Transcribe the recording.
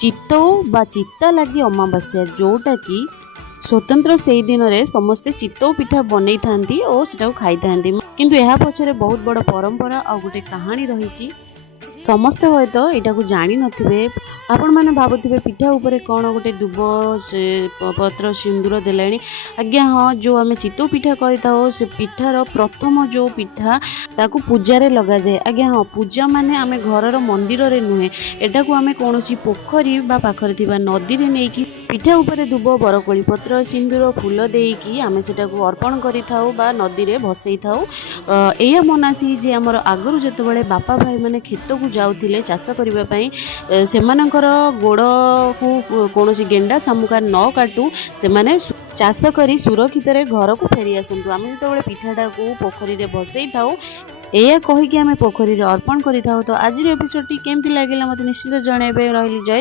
चित्तौ बा चित्ता लगी अमावास्या जोटा कि स्वतंत्र से दिन में समस्ते चित्तौ पिठा बनै थांती और सेटा खाई थांती किंतु यह पछरे बहुत बड़ परंपरा और गोटे कहानी रही। समस्ते हे तो यहाँ को जानी नथिबे आपण मैंने भावुवे पिठा उपरे कौन गोटे दुब से पत्र सिंदूर देलाणी। आज्ञा हाँ, जो आम चित्तौ पिठा कही से पिठार प्रथम जो पिठा ताकू पूजारे लगा जाए। आज्ञा हाँ, पूजा माने आम घर मंदिर रे नुहे, एटा को आम कौन पोखरी बा पाखरे थिबा नदी रे नहीं कि पिठा उपरे दुब बरकोली पत्र सिंदूर फूल देकी आम सेटा को अर्पण करि थाउ बा नदी रे भसई थाउ। एया मनासी जे हमर आगरु जतबेले बापा भाई माने खेत को जाउथिले चाष करिबा पई सेमानकर गोड़ को कौन गेंडा सामुका न काटू से माने चाष करी सुरक्षित रे घर को फेरी आसतु। आम जो पिठाटा को पोखरी रे भसई थाउ एया कहीकि आम पोखरी रे अर्पण करि थाउ। तो आज एपिसोड टी केमती लागिला मते निश्चित जणाइबे। रहिली जय।